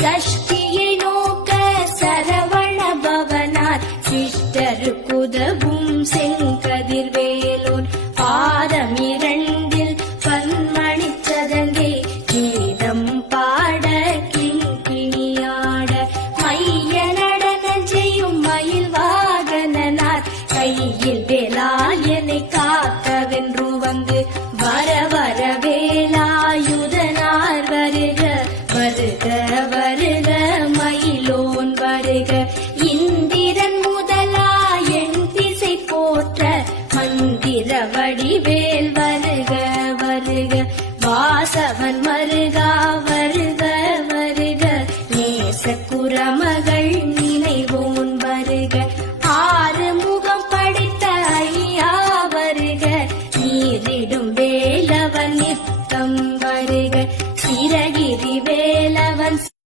சஷ்டியை நோக்க சரவண பவனார் சிஷ்டருக்குதவும் செங்கதிர்வேலோன் பாதமிரண்டில் பன்மணி சதங்கை கீதம் பாட கிண்கிணியாட மைய நடன செய்யும் மயில் வாகனனார் கையில் வேலாயனை காக்கவென்று வந்து வர வர வேலாயுதனார் வருக வருக வருக மயிலோன் வருக இந்திரன் முதலா என் திசை போற்ற மந்திர வடிவேல் வருக வருக வாசவன் மருகா